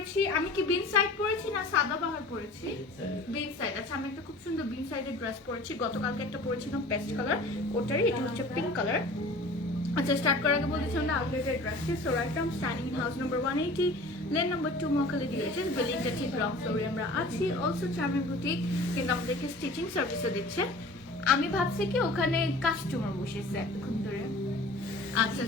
পরেছি, আমি কি বিন সাইড পরেছি না সাদা বাহার পরেছি? বিন সাইড। আচ্ছা, আমি একটা খুব সুন্দর বিন সাইডের ড্রেস পরেছি, গতকালকে একটা পরেছিলাম পেস্ট কালার, ওটারই এটা হচ্ছে পিঙ্ক কালার। আচ্ছা, স্টার্ট করার আগে বলতেছি আমরা আউটলেটের ড্রেসটি। So right now standing in house number 180, lane number 2, Mohakhali DOHS, বিল্ডিংটা ঠিক গ্রাউন্ড ফ্লোরে আমরা আছি। অলসো চার্মিং বুটিক কিন্তু আমাদেরকে স্টিচিং সার্ভিসও দিচ্ছে। আমি ভাবছি কি ওখানে কাস্টমার বসেছে এতক্ষণ ধরে। আচ্ছা,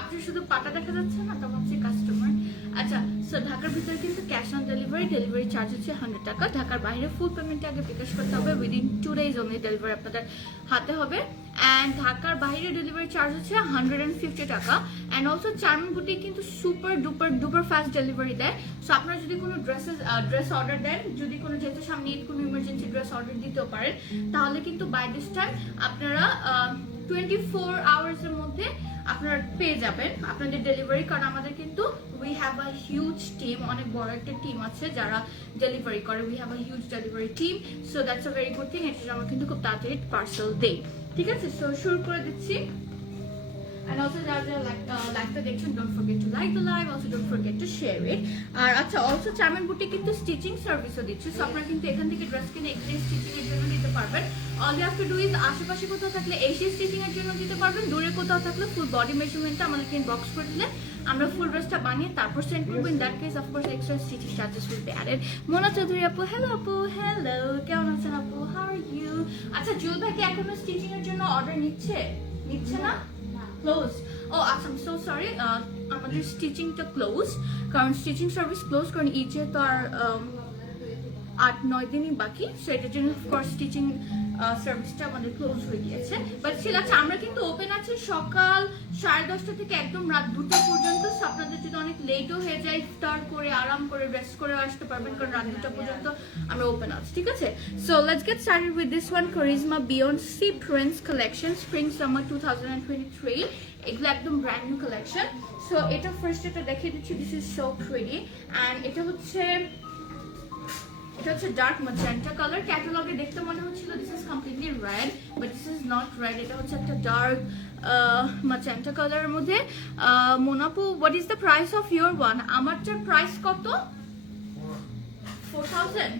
আপনার শুধু পাটা দেখা যাচ্ছে না, তো ভাবছি কাস্টমার। আচ্ছা, সো ঢাকার ভিতরে কিন্তু ক্যাশ অন ডেলিভারি চার্জ হচ্ছে 100 টাকা। ঢাকার বাইরে ফুল পেমেন্ট আগে বিকাশ করতে হবে, উইদিন 2 days অনলি ডেলিভারি আপনাদের হাতে হবে। অ্যান্ড ঢাকার বাইরে ডেলিভারি চার্জ হচ্ছে 150 টাকা। অ্যান্ড অলসো চার্মিং বুটিক কিন্তু সুপার ডুপার ফাস্ট ডেলিভারি দেয়। সো আপনারা যদি কোনো ড্রেস অর্ডার দেন, যদি কোনো যেহেতু সামনে ঈদ কোনো ইমার্জেন্সি ড্রেস অর্ডার দিতেও পারেন, তাহলে কিন্তু বাই দিস টাইম আপনারা 24 hours এর মধ্যে আপনারা পেয়ে যাবেন আপনাদের ডেলিভারি। কারণ আমাদের কিন্তু we have a huge team, অনেক বড় একটা টিম আছে যারা ডেলিভারি করে। We have a huge delivery team, so that's a very good thing. এটা আমরা কিন্তু খুব তাড়াতাড়ি পার্সেল দেই। ঠিক আছে, সো শুরু করে দিচ্ছি। And also like the direction, don't forget to like the live, also don't forget to share it. আর আচ্ছা, also চার্মিং বুটিক কিন্তু স্টিচিং সার্ভিসও দিচ্ছে। সো আপনারা কিন্তু এখান থেকে ড্রেস কিনে এক্সট্রা স্টিচিং এর জন্য দিতে পারবেন। All you have to do is আশেপাশে কোথাও থাকলে এসি স্টিচিং এর জন্য দিতে পারবেন, দূরে কোথাও থাকলে ফুল বডি মেজারমেন্টটা আমাদেরকে ইনবক্স করে দিলে আমরা ফুল ড্রেসটা বানিয়ে তারপর সেন্ড করবো। In that case of course extra stitching charges will be added. Mona Chowdhury আপু, হ্যালো আপু, হ্যালো, কেমন আছেন আপু, হাউ আর ইউ? আচ্ছা, জুয়েল ভাই কি এখনো স্টিচিং এর জন্য অর্ডার নিচ্ছে না? ক্লোজ। ও আচ্ছা, আই এম সো সরি, আমাদের স্টিচিংটা ক্লোজ, কারণ স্টিচিং সার্ভিস ক্লোজ, কারণ ঈদে তো আর 8-9 দিনই বাকি। সেটার জন্য অফকোর্স স্টিচিং সার্ভিসটা আমাদের ক্লোজ হয়ে গিয়েছে। বাট ঠিক আছে, আমরা কিন্তু ওপেন আছি সকাল 10:30 থেকে একদম রাত 2টা পর্যন্ত। আপনাদের যদি অনেক লেটও হয়ে যায়, ইফতার করে আরাম করে রেস্ট করে আসতে পারবেন, কারণ রাত 2টা পর্যন্ত আমরা ওপেন আছি। ঠিক আছে, so let's get started with this one, Charizma beyond C prints collection, spring summer 2023। এগুলো একদম ব্র্যান্ড নিউ কালেকশন। সো এটা ফার্স্ট এটা দেখিয়ে দিচ্ছি, this is so pretty. And এটা হচ্ছে ডার্ক ম্যাজেন্টা কালার। ক্যাটালগে দেখতে মনে হচ্ছিল this is completely red, but this is not red. এটা হচ্ছে একটা ডার্ক ম্যাজেন্টা কালারের মধ্যে। মোনাপু, what is the price of your one? আমারটার প্রাইস কত? 4000,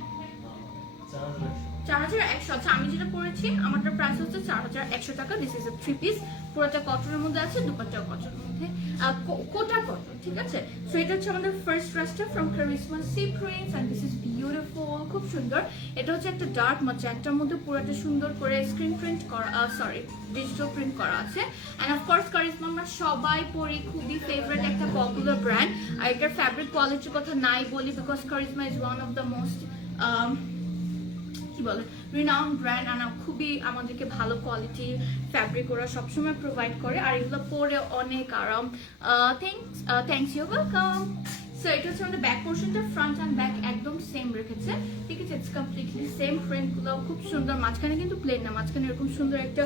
4100। আচ্ছা, আমি যেটা পরেছি আমারটার প্রাইস হচ্ছে 4100 টাকা। দিস ইজ এ 3 পিস, পুরোটা কটনের মধ্যে আছে, দুপাট্টাও কটনের মধ্যে, কোটা কটন। ঠিক আছে, সো এটা হচ্ছে আমাদের ফার্স্ট ড্রেসটা from Charizma C prints, and this is beautiful, খুব সুন্দর। এটা হচ্ছে একটা ডার্ক ম্যাজেন্টার মধ্যে পুরোটা সুন্দর করে স্ক্রিন প্রিন্ট করা, ডিজিটাল প্রিন্ট করা আছে। এন্ড অফকোর্স কারিজমা আমরা সবাই পরি, খুবই ফেভারিট একটা পপুলার ব্র্যান্ড। আর এটার ফ্যাব্রিক কোয়ালিটির কথা নাই বলি, because Charizma is one of the most renowned brand. আর খুবই আমাদেরকে ভালো কোয়ালিটি ফ্যাব্রিক ওরা সবসময় প্রোভাইড করে, আর এগুলো পরে অনেক আরাম। Thanks, you welcome. সো এটা হচ্ছে আমাদের ব্যাক পোর্শনটা, ফ্রন্ট অ্যান্ড ব্যাক একদম সেম রেখেছে। ঠিক আছে, ইটস কমপ্লিটলি সেম। প্রিন্টগুলো খুব সুন্দর, মাঝখানে কিন্তু প্লেন না, মাঝখানে এরকম সুন্দর একটা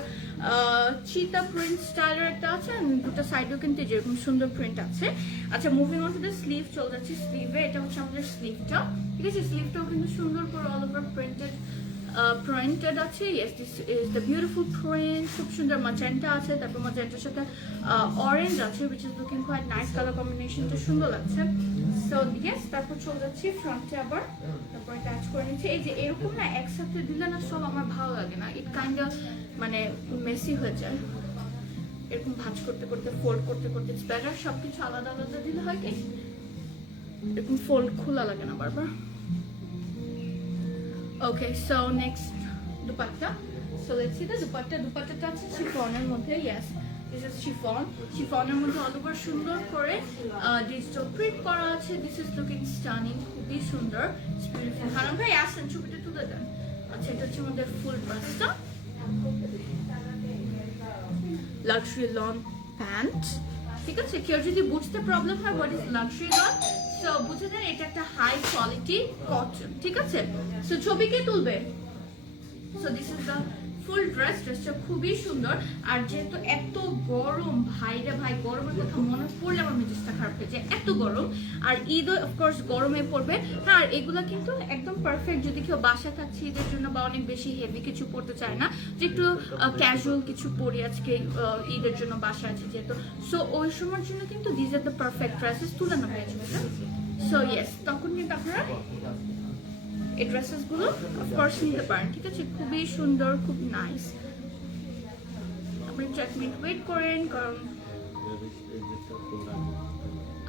চিতা প্রিন্ট স্টাইলের একটা আছে, দুটো সাইডেও কিন্তু যেরকম সুন্দর প্রিন্ট আছে। আচ্ছা, moving on to the sleeve চলে যাচ্ছে। স্লিভে এটা হচ্ছে আমাদের স্লিভটা। ঠিক আছে, স্লিভটাও কিন্তু সুন্দর করে অল ওভার প্রিন্টেড আছে। Yes, this is the beautiful print. খুব সুন্দর ম্যাজেন্টা আছে, তারপর ম্যাজেন্টার সাথে অরেঞ্জ আছে, which is looking quite nice. Colour কম্বিনেশনটা সুন্দর লাগছে। সো ইয়েস, তারপর চলে যাচ্ছি ফ্রন্টে আবার, তারপর অ্যাটাচ করে নিচ্ছি। এই যে এরকম না একসাথে দিলে না সব আমার ভালো লাগে না, ইট কাইন্ড অফ মানে মেসি হয়ে যায়। এরকম ভাঁজ করতে করতে, ফোল্ড করতে করতে ইটস বেটার সবকিছু আলাদা আলাদা দিলে হয় কি এরকম ফোল্ড খোলা লাগে না বারবার। Okay, so next dupatta. So let's see the dupatta. Dupatta আছে শিফনের মধ্যে। Yes, this is chiffon. শিফনের মধ্যে all over সুন্দর করে ডিজিটাল প্রিন্ট করা আছে। This is looking stunning, খুবই সুন্দর, it's beautiful. হারাম ভাই আসেন, ছবিটা তুলে দেন। আচ্ছা, এটা হচ্ছে আমাদের ফুল ড্রেসটা, লাক্সারি লন প্যান্ট। ঠিক আছে, কেউ যদি বুঝতে প্রবলেম হয় what is luxury lawn, so বুঝে নেন এটা একটা হাই কোয়ালিটি কটন। ঠিক আছে, সো ছবি কে তুলবে? সো দিস ইজ দ্য ফুল ড্রেসটা খুবই সুন্দর। আর যেহেতু এত গরম, ভাইরে ভাই, গরমের কথা মনে পড়লে আমার মেজাজটা খারাপ হয়ে যায়, এত গরম। আর ঈদও অফকোর্স গরমে পড়বে। হ্যাঁ, আর এগুলা কিন্তু একদম পারফেক্ট যদি কেউ বাসায় থাকছে ঈদের জন্য, বা অনেক বেশি হেভি কিছু পড়তে চায় না, যে একটু ক্যাজুয়াল কিছু পরি আজকে ঈদের জন্য বাসায় আছে যেহেতু, সো ওই সময়ের জন্য কিন্তু this are the perfect dresses. তুলে না হয়েছে সো ইয়েস, তখন কিন্তু আপনারা এই ড্রেসেসগুলো অফকোর্স নিতে পারেন, ঠিক আছে? খুবই সুন্দর, খুব নাইস। আপনি 1 মিনিট ওয়েট করেন, কারণ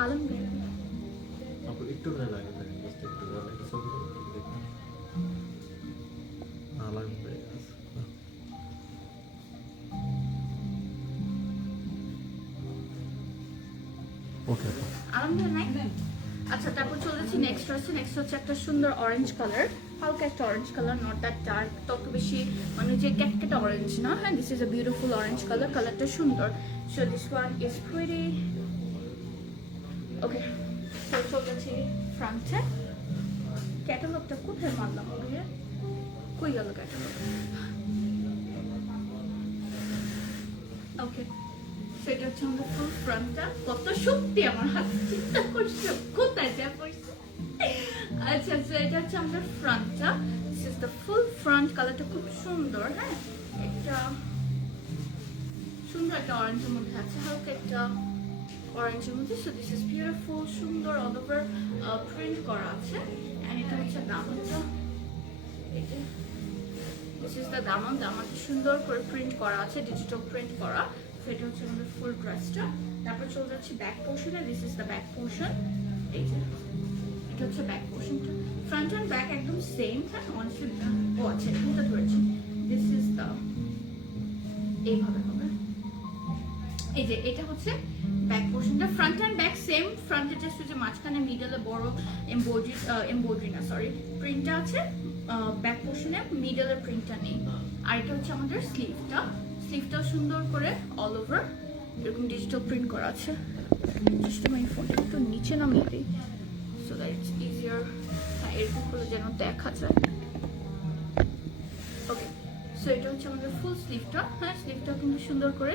আলমগীর একটু লাগে একটু ওকে আলমগীর নাই। আচ্ছা, তারপর চলেছি নেক্সট হচ্ছে একটা সুন্দর অরেঞ্জ কালার, হালকা একটা orange colour, not that dark, তত বেশি মানে যে ক্যাটকেটা অরেঞ্জ না। হ্যাঁ, this is a beautiful orange colour, কালারটা সুন্দর। So this one is pretty. Okay, তো চলেছি ফ্রন্টে। ক্যাটালগটা কোথায় মারলাম? ওকে, কই গেল ক্যাটালগ? ওকে, সেটা হচ্ছে আমাদের ফুল ফ্রন্টটা। কত শক্তি আমার হাত, চিন্তা করছো কোথায় যা পড়ছে। আচ্ছা আচ্ছা, এটা হচ্ছে আমাদের ফ্রন্টটা। This is the full front. কালারটা খুব সুন্দর। হ্যাঁ, একটা সুন্দর একটা অরেঞ্জের মধ্যে আছে, হালকা একটা অরেঞ্জের মধ্যে। সো দিস ইজ বিউটিফুল, সুন্দর অল ওভার প্রিন্ট করা আছে। এন্ড এটা হচ্ছে দামানটা। এটা দিস ইজ দ্য দামান। দামানটা সুন্দর করে প্রিন্ট করা আছে, ডিজিটাল প্রিন্ট করা। এটা হচ্ছে আমাদের ফুল ড্রেসটা। তারপর চলে যাচ্ছে ব্যাক পোর্শনে। This is the back portion. এই যে এটা হচ্ছে ব্যাক পোর্শনটা। ফ্রন্ট এন্ড ব্যাক একদম সেম। হ্যাঁ, ও আচ্ছা, এটা ধরেছি। দিস ইজ দ্য, এইভাবে হবে। এই যে এটা হচ্ছে ব্যাক পোর্শনটা। Front and back same. ফ্রন্টে জাস্ট যে মাঝখানে মিডলে বড় এমব্রয়ডারি না, সরি, প্রিন্টটা আছে। ব্যাক পোর্শনে মিডলের প্রিন্টটা নেই। আর এটা হচ্ছে আমাদের স্লিভটা। স্লিভটাও সুন্দর করে অল ওভার এরকম ডিজিটাল প্রিন্ট করা আছে। জাস্ট আমি ফোনটা একটু নিচে নামিয়ে দিই, সো দ্যাট ইটস ইজিয়ার। এরকম করে যেন দেখা যায়। ওকে, সো এটা হচ্ছে আমাদের ফুল স্লিভটা। হ্যাঁ, স্লিভটা কিন্তু সুন্দর করে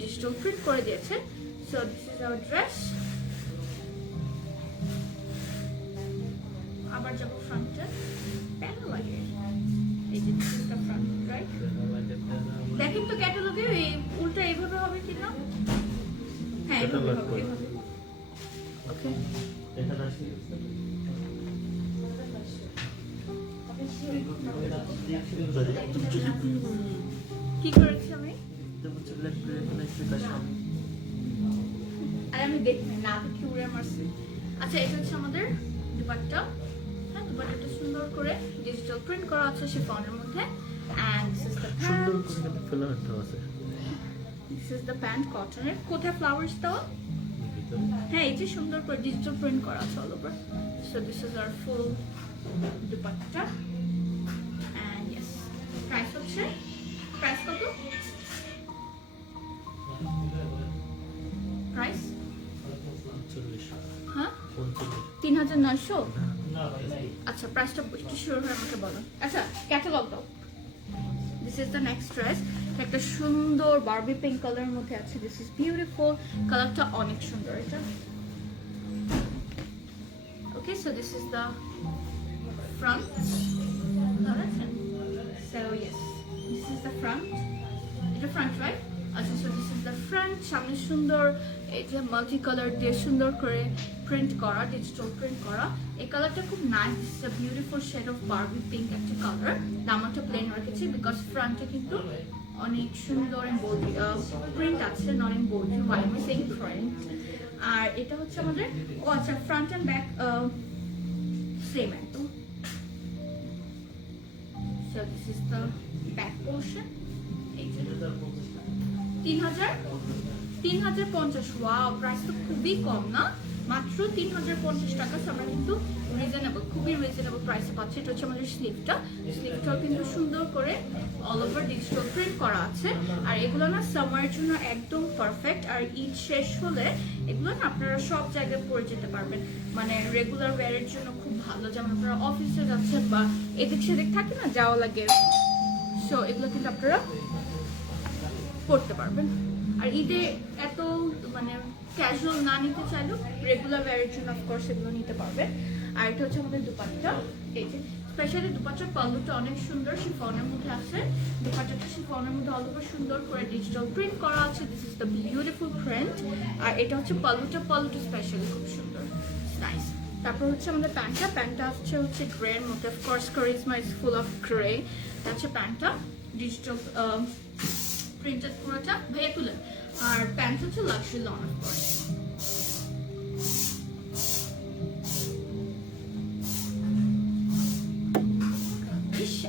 ডিজিটাল প্রিন্ট করে দিয়েছে। So this is hour dress. আবার যাবো ফ্রন্টে। প্যানেল লাগে, এই যে this is the front, right? দেখেন তো ক্যাটালগে উল্টা এইভাবে হবে কিনা। হ্যাঁ, এইভাবে হবে, এইভাবে। ওকে, কি করেছি আমি? আরে আমি দেখি না, দেখি উড়ে মারছি। আচ্ছা, এটা হচ্ছে আমাদের দুপাট্টা। হ্যাঁ, দুপাট্টাটা সুন্দর করে ডিজিটাল প্রিন্ট করা আছে শিফনের মধ্যে। And this is the pant. This is the pant কটনের। কোথায় ফ্লাওয়ার্স দেওয়া? হ্যাঁ, এই যে সুন্দর করে ডিজিটাল প্রিন্ট করা আছে all over. So this is our full dupatta. And yes, price হচ্ছে, প্রাইস কত? প্রাইস হ্যাঁ ৩৯০০। আচ্ছা, প্রাইসটা একটু শিওর হয়ে আমাকে বলো। আচ্ছা, ক্যাটালগ দাও। This is the next dress. একটা সুন্দর বারবি পিঙ্ক কালারের মধ্যে আছে। দিস ইজ বিউটিফুল, কালারটা অনেক সুন্দর এটা। Okay, so this is the front. So yes, this is the front. এটা ফ্রন্ট, রাইট? আচ্ছা, so this is the front. সামনে সুন্দর এই যে মাল্টি কালার দিয়ে সুন্দর করে প্রিন্ট করা, ডিজিটাল প্রিন্ট করা। এই কালারটা খুব nice. This is a beautiful shade of Barbie pink একটা কালার। দামাটা প্লেন রেখেছি বিকজ ফ্রন্টে কিন্তু অনেক সুন্দর এমব্রয়ডারি প্রিন্ট আছে, not embroidery. Why am I saying print? আর এটা হচ্ছে আমাদের, ও আচ্ছা, ফ্রন্ট এন্ড ব্যাক সেম একদম। So this is the back portion. এই যে ৩০৫০। ওয়াও, প্রাইস তো খুবই কম না? মাত্র ৩০৫০ টাকা। আমরা কিন্তু রিজনেবল, খুবই রিজনেবল প্রাইসে পাচ্ছি। এটা হচ্ছে আমাদের স্লিভটা। স্লিভটাও কিন্তু সুন্দর করে অল ওভার ডিজিটাল প্রিন্ট করা আছে। আর এগুলো না সামারের জন্য একদম পারফেক্ট। আর ঈদ শেষ হলে এগুলো না আপনারা সব জায়গায় পরে যেতে পারবেন, মানে রেগুলার ওয়্যারের জন্য খুব ভালো। যেমন আপনারা অফিসে যাচ্ছেন বা এদিক সেদিক থাকে না, যাওয়া লাগে, সো এগুলো কিন্তু আপনারা পরতে পারবেন। আর ঈদে এত মানে ক্যাজুয়াল না নিতে চাইলেও রেগুলার ওয়্যারের জন্য অফকোর্স এগুলো নিতে পারবে। আর এটা হচ্ছে আমাদের দুপাট্টা। এই যে স্পেশালি দুপাট্টার পাল্লুটা অনেক সুন্দর, শিফনের মধ্যে আছে। দুপাট্টাটা শিফনের মধ্যে অল ওভার সুন্দর করে ডিজিটাল প্রিন্ট করা আছে। This is the beautiful print. আর এটা হচ্ছে পাল্লুটা স্পেশালি খুব সুন্দর, নাইস। তারপর হচ্ছে আমাদের প্যান্টটা হচ্ছে গ্রে এর মধ্যে, of course charisma is full of grey. হচ্ছে প্যান্টটা ডিজিটাল প্রিন্টেড পুরোটা ভাইয়া তুলে, আর প্যান্ট হচ্ছে লাক্সারি লন অফকোর্স।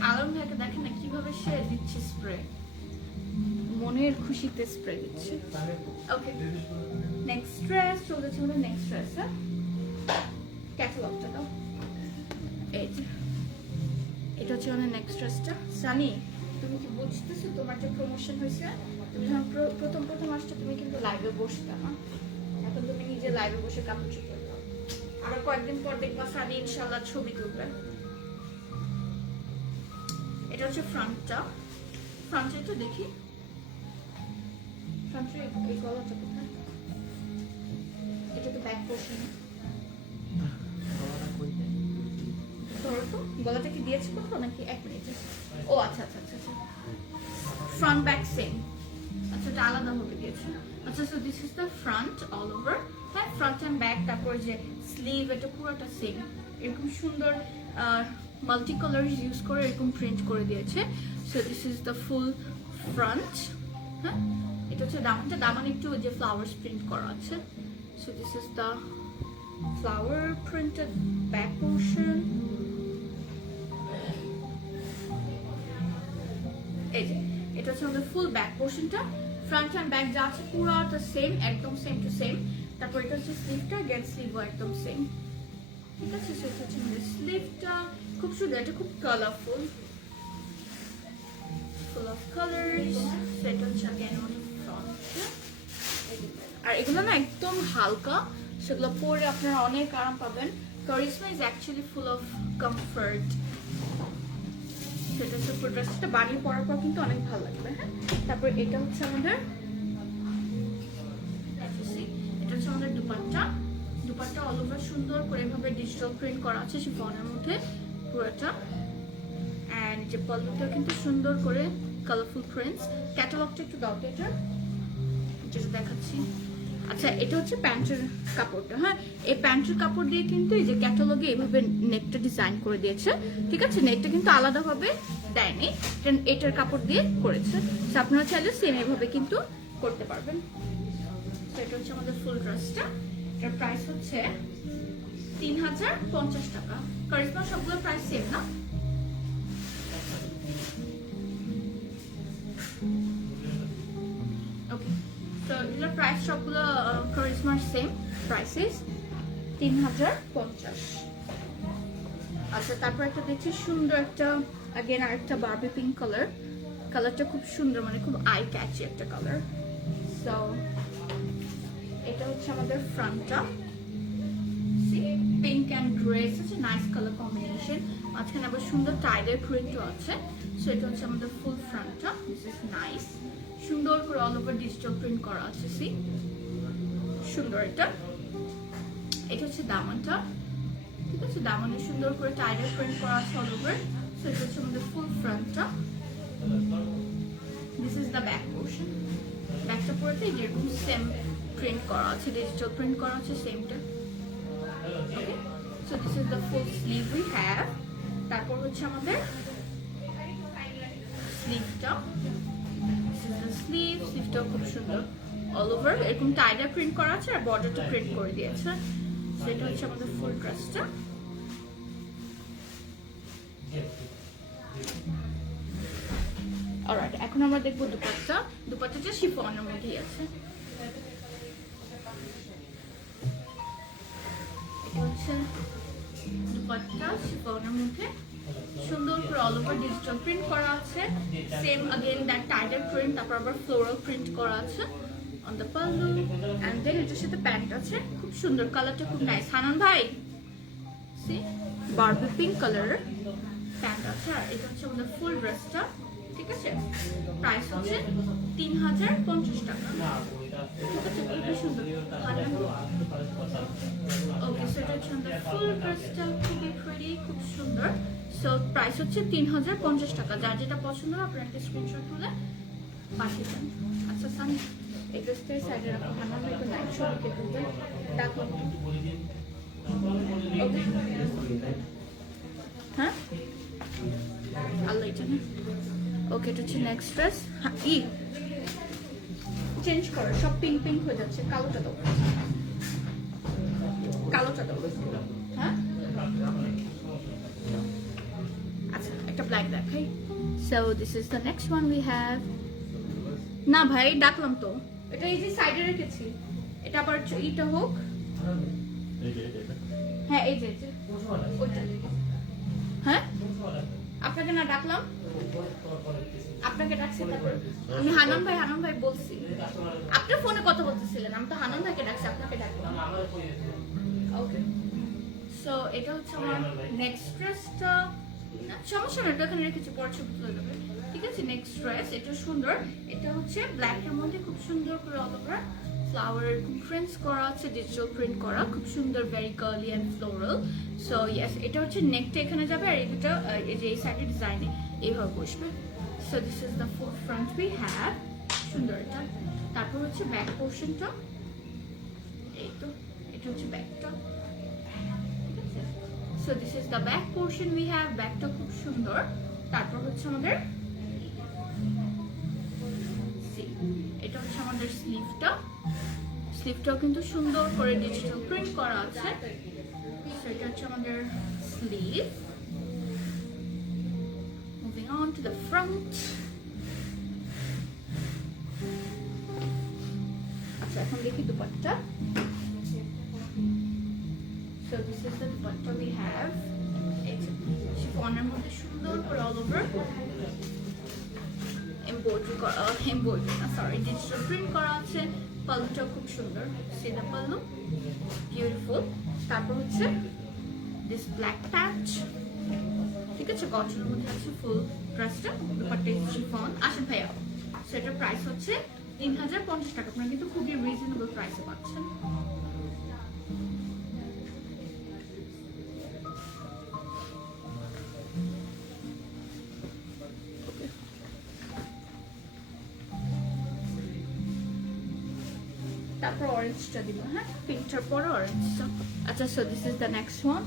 আলম ভাইকে দেখেন না কিভাবে সে দিচ্ছে স্প্রে, মনের খুশিতে স্প্রে দিচ্ছে। ওকে, নেক্সট ড্রেস চলে যাচ্ছে আমাদের নেক্সট ড্রেস। ক্যাটালগটা দাও। এই যে এটা হচ্ছে আমাদের নেক্সট ড্রেসটা। সানি, তুমি কি বুঝতেছো তোমার যে প্রমোশন হয়েছে? তুমি যখন প্রথম আসছো তুমি কিন্তু লাইভে বসতে না, এখন তুমি নিজে লাইভে বসে কাপড় চোপড় দাও। আবার কয়েকদিন পর দেখবা সানি ইনশাল্লাহ ছবি তুলবে। এটা হচ্ছে ফ্রন্টটা একটু দেখি, ফ্রন্টের এই গলাটা কোথায়? এটা তো ব্যাক পোর্শন। ধরো তো গলাটা কি দিয়েছে কোথাও নাকি? এক মিনিট। ও আচ্ছা, ফ্রন্ট ব্যাক সেম। আচ্ছা, এটা আলাদা ভাবে দিয়েছে। আচ্ছা, so this is the front all over. হ্যাঁ, ফ্রন্ট অ্যান্ড ব্যাক। তারপর যে স্লিভ, এটা পুরোটা সেম। এরকম সুন্দর মাল্টি কালার ইউজ করে এরকম প্রিন্ট করে দিয়েছে। So this is the full front. হ্যাঁ, এটা হচ্ছে দামান একটু যে ফ্লাওয়ার্স প্রিন্ট করা আছে। So this is the flower printed back portion. এই যে এটা হচ্ছে আমাদের ফুল ব্যাক পোর্শনটা। ফ্রন্ট এন্ড ব্যাক যা আছে পুরোটা সেম, একদম সেম টু সেম। তারপর এটা হচ্ছে স্লিভটা, গেট স্লিভও একদম সেম। ঠিক আছে, সেটা হচ্ছে আমাদের স্লিভটা। খুব সুন্দর, এটা খুব কালারফুল, ফুল অফ কালার্স। সেটা হচ্ছে again আমাদের ফ্রন্টটা। আর এগুলো না একদম হালকা, সেগুলো পরে আপনারা অনেক আরাম পাবেন। Charisma is actually full of comfort. সেটা হচ্ছে পুরো ড্রেসটা বানিয়ে পরার পর কিন্তু অনেক ভালো লাগবে। হ্যাঁ, তারপর এটা হচ্ছে আমাদের দুপাট্টা অল ওভার সুন্দর করে এভাবে ডিজিটাল প্রিন্ট করা আছে শিফনের মধ্যে পুরোটা। এন্ড যে পল্লুটা কিন্তু সুন্দর করে কালারফুল প্রিন্টস। ক্যাটালগটা একটু দাও তো, এটা যেটা দেখাচ্ছি। আচ্ছা, এটা হচ্ছে প্যান্টের কাপড়টা। হ্যাঁ, এই প্যান্টের কাপড় দিয়ে কিন্তু এই যে ক্যাটালগে এইভাবে নেকটা ডিজাইন করে দিয়েছে। ঠিক আছে, নেকটা কিন্তু আলাদাভাবে দেয়নি, এটার কাপড় দিয়ে করেছে। আপনারা চাইলে সেম এভাবে কিন্তু করতে পারবেন। এটা হচ্ছে আমাদের ফুল ড্রেসটা। এটার প্রাইস হচ্ছে 3050 টাকা। কারিজমা সবগুলো প্রাইস সেম না? ওকে, তো এগুলোর প্রাইস সবগুলো কারিজমার সেম প্রাইসেস, 3050। আচ্ছা, তারপর একটা দেখছি সুন্দর একটা अगेन আরেকটা বারবি পিঙ্ক কালারটা খুব সুন্দর, মানে খুব আই ক্যাচি একটা কালার। সো এটা হচ্ছে আমাদের ফ্রন্টটা, pink and grey, such a nice colour combination. মাঝখানে আবার সুন্দর টাইডের প্রিন্টও আছে। সো এটা হচ্ছে আমাদের ফুল ফ্রন্টটা, দিস ইজ নাইস। সুন্দর করে অল ওভার ডিজিটাল প্রিন্ট করা আছে। সি সুন্দর এটা হচ্ছে দামানটা। ঠিক আছে, দামানে সুন্দর করে টাইডের প্রিন্ট করা আছে অল ওভার। সো এটা হচ্ছে আমাদের ফুল ফ্রন্টটা। This is the back portion. ব্যাকটা পুরোতে যেরকম সেম প্রিন্ট করা আছে, ডিজিটাল প্রিন্ট করা আছে সেমটা। Okay, so this is the full sleeve we have. তারপর হচ্ছে আমাদের স্লিভটা। স্লিভটাও খুব সুন্দর, অল ওভার এরকম টাইডার প্রিন্ট করা আছে আর বর্ডারটা প্রিন্ট করে দিয়েছে। সেটা হচ্ছে আমাদের ফুল ড্রেসটা। অলরাইট, এখন আমরা দেখবো দুপাট্টাটা শিফনের মধ্যেই আছে। এটা হচ্ছে দুপাট্টা শিফনের মধ্যে সুন্দর করে অল ওভার ডিজিটাল প্রিন্ট করা আছে, সেম अगेन দ্যাট টাইডার প্রিন্ট, তারপর আবার ফ্লোরাল প্রিন্ট করা আছে on the pallu. And then এটার সাথে প্যান্ট আছে, খুব সুন্দর, কালারটা খুব নাইস। হানান ভাই, see Barbie pink colour pant আছে। আর এটা হচ্ছে আমাদের ফুল ড্রেসটা। ঠিক আছে, প্রাইস হচ্ছে 3050 টাকা। ঠিক আছে, খুবই সুন্দর। ওকে, সেটা হচ্ছে আমাদের ফুল ড্রেসটা, খুবই প্রিটি, খুব সুন্দর। সো প্রাইস হচ্ছে 3050 টাকা। যার যেটা পছন্দ হবে আপনারা একটা স্ক্রিনশট তুলে পাঠিয়ে দেন। আচ্ছা সানি, এই ড্রেসটা সাইডে রাখো। হানান ভাই তো নাইট শো দিতে তুলবে, ডাকো। ওকে হ্যাঁ আল্লাহ জানে ওকে এটা হচ্ছে নেক্সট ড্রেস ই চেঞ্জ করো সব পিঙ্ক পিঙ্ক হয়ে যাচ্ছে কালোটা দাও হ্যাঁ আচ্ছা একটা ব্ল্যাক দেখাই so this is the next one we have না ভাই ডাকলাম তো এটা এই যে সাইডে রেখেছি এটা আবার এইটা হোক হ্যাঁ এই যে ওইটা হ্যাঁ আপনাকে না ডাকলাম আপনাকে ডাকছি তারপর আমি হানান ভাই বলছি আপনি ফোনে কথা বলতেছিলেন আমি তো হানান ভাইকে ডাকছি আপনাকে ডাকলাম ওকে সো এটা হচ্ছে আমার নেক্সট ড্রেসটা সমস্যা না এটা এখানে রেখেছি পরে ছবি তুলে দেবে ঠিক আছে নেক্সট ড্রেস এটা সুন্দর এটা হচ্ছে ব্ল্যাকের মধ্যে খুব সুন্দর করে অল ওভার ফ্লাওয়ারের প্রিন্টস করা আছে ডিজিটাল প্রিন্ট করা খুব সুন্দর very curly and floral so yes এটা হচ্ছে নেকটা এখানে যাবে আর এটা এই যে এই সাইডে ডিজাইনে এইভাবে বসবে so this is the full front we have সুন্দর এটা তারপর হচ্ছে ব্যাক পোর্শনটা এই তো এটা হচ্ছে ব্যাকটা so this is the back portion we have ব্যাকটা খুব সুন্দর তারপর হচ্ছে আমাদের এটা হচ্ছে আমাদের স্লিভটাও কিন্তু সুন্দর করে ডিজিটাল প্রিন্ট করা আছে সো এটা হচ্ছে আমাদের sleeve moving on to the front আচ্ছা এখন দেখি dupatta so this is the dupatta we have শিফনের মধ্যে সুন্দর করে অল ওভার এমব্রয়ডারি না সরি ডিজিটাল প্রিন্ট করা আছে পাল্লুটা খুব সুন্দর সেটা পাল্লু বিউটিফুল তারপর হচ্ছে দিস ব্ল্যাক প্যাচ ঠিক আছে কটনের মধ্যে আছে ফুল ড্রেসটা দুপাট্টা শিফন আসেন ভাইয়া সেটার প্রাইস হচ্ছে 3050 টাকা আপনারা কিন্তু খুবই রিজনেবল প্রাইসে পাচ্ছেন তারপর অরেঞ্জটা দিব হ্যাঁ পিঙ্কটার পরে অরেঞ্জটা আচ্ছা so this is the next one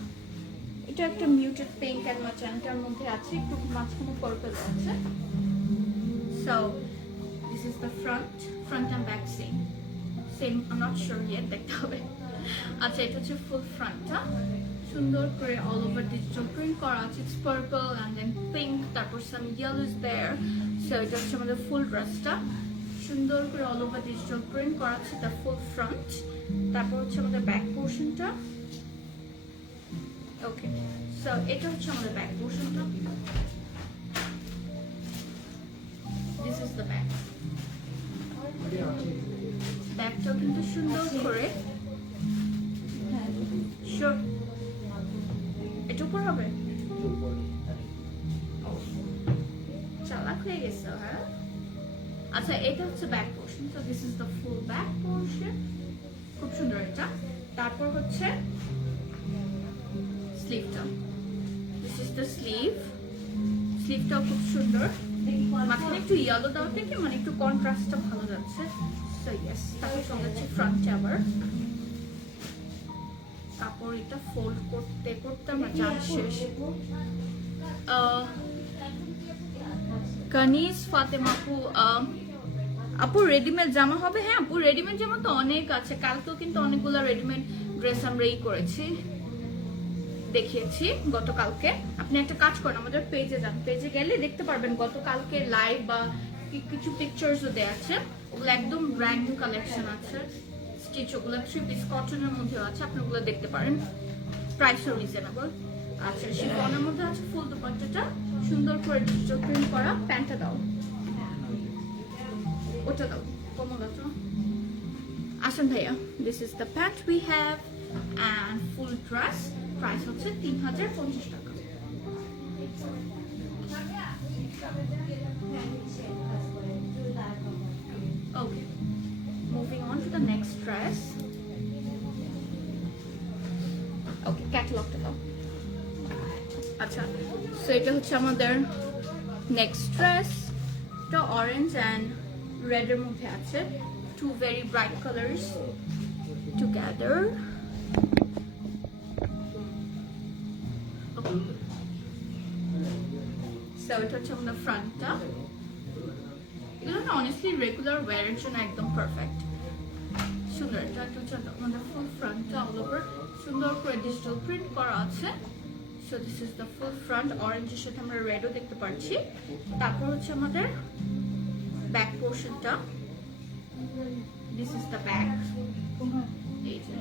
এটা একটা মিউটেড পিঙ্ক এন্ড ম্যাজেন্টার মধ্যে আছে একটু মাঝখানে পার্পল আছে so this is the front and back same I not sure yet দেখতে হবে আচ্ছা এটা হচ্ছে ফুল ফ্রন্টটা সুন্দর করে অল ওভার ডিজিটাল প্রিন্ট করা আছে it's purple and then pink তারপর some yellow is there so এটা হচ্ছে আমাদের ফুল ড্রেসটা সুন্দর করে অল ওভার ডিজিটাল প্রিন্ট করা আছে দ্য ফুল ফ্রন্ট তারপর হচ্ছে আমাদের ব্যাক পোর্শনটা ওকে সো এটা হচ্ছে আমাদের ব্যাক পোর্শনটা দিস ইজ দ্য ব্যাক ব্যাকটাও কিন্তু সুন্দর করে শিওর এটা উপর হবে চালাক হয়ে গেছে হ্যাঁ আচ্ছা এটা হচ্ছে back portion so this is the full back portion খুব সুন্দর এটা তারপর হচ্ছে স্লিভটা দিস ইজ দ্য স্লিভটাও খুব সুন্দর মাঝখানে একটু ইয়েলো দেওয়া থেকে মানে একটু কন্ট্রাস্টটা ভালো যাচ্ছে সো ইয়েস তারপর চলে যাচ্ছে ফ্রন্টে আবার তারপর এটা ফোল্ড করতে করতে আমরা যান শেষ কানিজ ফাতেমা আপু রেডিমেড জামা হবে হ্যাঁ আপু রেডিমেড জামা তো অনেক আছে কালকেও কিন্তু অনেকগুলো রেডিমেড ড্রেস আমরা করেছি দেখিয়েছি গতকালকে আপনি একটা কাজ করেন আমাদের পেজে যান পেজে গেলে দেখতে পারবেন গতকালকে লাইভ বা কিছু পিকচার্সও দেয়া আছে ওগুলো একদম ব্র্যান্ড নিউ কালেকশন আছে স্টিচ ওগুলো 3 পিস কটনের মধ্যে আছে আপনি ওগুলো দেখতে পারেন প্রাইসও রিজনেবল আচ্ছা শিফনের মধ্যে আছে ফুল দুপাট্টাটা সুন্দর করে ডিজিটাল প্রিন্ট করা প্যান্টটা দাও ওটা দাও কোমলটা আসেন ভাইয়া this is the pant we have and full dress price হচ্ছে 3050 টাকা okay moving on to the next dress okay ক্যাটালগটা দাও আচ্ছা সো এটা হচ্ছে আমাদের নেক্সট ড্রেস এটা অরেঞ্জ এন্ড রেড এর মধ্যে আছে two very bright colors together so এটা হচ্ছে আমাদের ফ্রন্টটা। এগুলো না অনেস্টলি রেগুলার ওয়্যারের জন্য একদম পারফেক্ট। সুন্দর, এটা হচ্ছে আমাদের ফুল ফ্রন্টটা অল ওভার সুন্দর করে ডিজিটাল প্রিন্ট করা আছে। So this is the full front, অরেঞ্জের সাথে আমরা রেডও দেখতে পাচ্ছি। তারপর হচ্ছে আমাদের ব্যাক পোর্শনটা, দিস ইজ দ্য ব্যাক। এই যে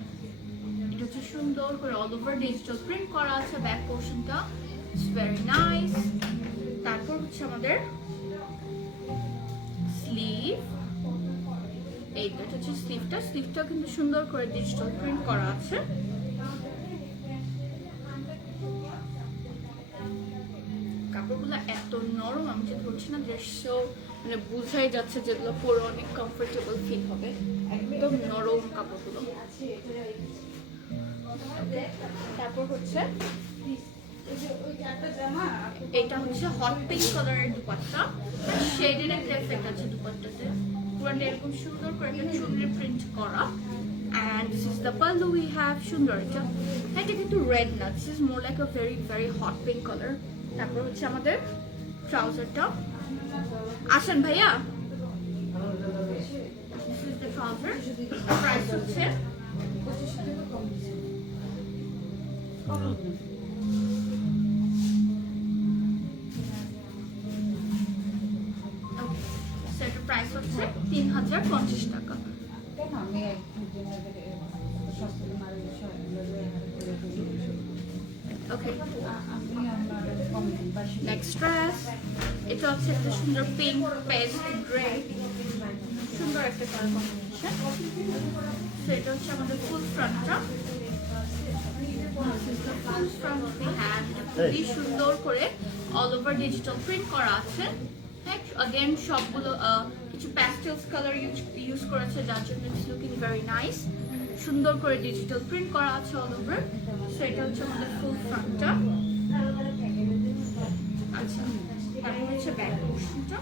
এটা হচ্ছে সুন্দর করে অল ওভার ডিজিটাল প্রিন্ট করা আছে ব্যাক পোর্শনটা, ইটস ভেরি নাইস। তারপর হচ্ছে আমাদের স্লিভ, এইটা হচ্ছে স্লিভটা কিন্তু সুন্দর করে ডিজিটাল প্রিন্ট করা আছে। কাপড়গুলো এত নরম, আমি যে ধরছি না যে মানে বোঝাই যাচ্ছে যেগুলো পরে অনেক কমফোর্টেবল ফিল হবে, একদম নরম কাপড়গুলো। তারপর হচ্ছে এটা হচ্ছে হট পিঙ্ক কালারের দুপাট্টা, শেডের একটা এফেক্ট আছে দুপাট্টাতে, পুরোটা এরকম সুন্দর করে একটা চুনরি প্রিন্ট করা। And this is the pallu we have, সুন্দর এটা কিন্তু রেড না, this is more like a very very hot pink color. তারপর হচ্ছে আমাদের ট্রাউজারটা, আসেন ভাইয়া, this is the trouser, price হচ্ছে সেটার প্রাইস হচ্ছে 3050 টাকা। ওকে, নেক্সট ড্রেস, এটা হচ্ছে একটা সুন্দর পিঙ্ক পেস্ট গ্রে, সুন্দর একটা কালার কম্বিনেশন। সেটা হচ্ছে আমাদের ফুল ফ্রন্টটা, ফুল ফ্রন্ট খুবই সুন্দর করে অল ওভার ডিজিটাল প্রিন্ট করা আছে। Again সবগুলো কিছু প্যাস্টেলস কালার ইউজ করেছে, যার জন্য ইটস লুকিং ভেরি নাইস। সুন্দর করে ডিজিটাল প্রিন্ট করা আছে অল ওভার। সেটা হচ্ছে আমাদের ফুল ফ্রন্টটা। আচ্ছা, তারপর হচ্ছে ব্যাক পোর্শনটা,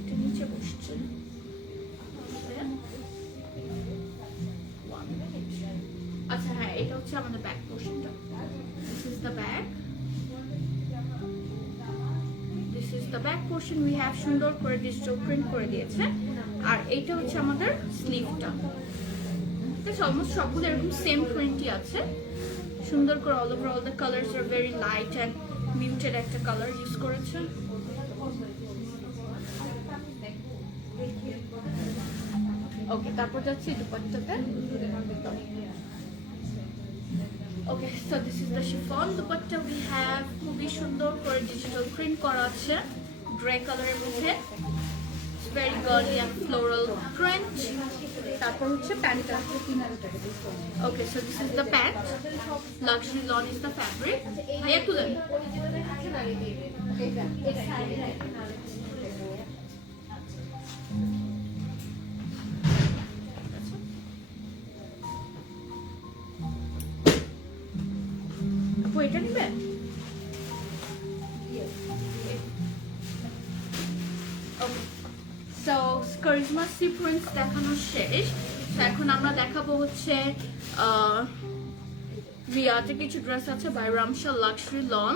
এটা নিচে বসছে। আচ্ছা হ্যাঁ, এটা হচ্ছে আমাদের ব্যাক পোর্শনটা, this is the back. This is the back portion we have, সুন্দর করে ডিজিটাল প্রিন্ট করে দিয়েছে। আর এইটা হচ্ছে আমাদের স্লিভটা, অলমোস্ট সবগুলো এরকম সেম প্রিন্টই আছে, সুন্দর করে all over all the colours আর ভেরি লাইট অ্যান্ড মিউটেড একটা কালার ইউজ করেছে। ওকে, তারপর যাচ্ছি দুপাট্টাতে। Okay, so this is the chiffon dupatta we have, খুবই সুন্দর করে ডিজিটাল প্রিন্ট করা আছে গ্রে কালারের মধ্যে, very girly and floral print. তারপর হচ্ছে প্যান্টটা। Okay, so this is the pant, luxury lawn is the fabric. ভাইয়া তুলেন। আপু এটা নেবেন? ওকে, সো কারিজমা সিকোয়েন্স দেখানো শেষ। এখন আমরা দেখাবো হচ্ছে রিয়াতে কিছু ড্রেস আছে by Ramsha luxury lawn.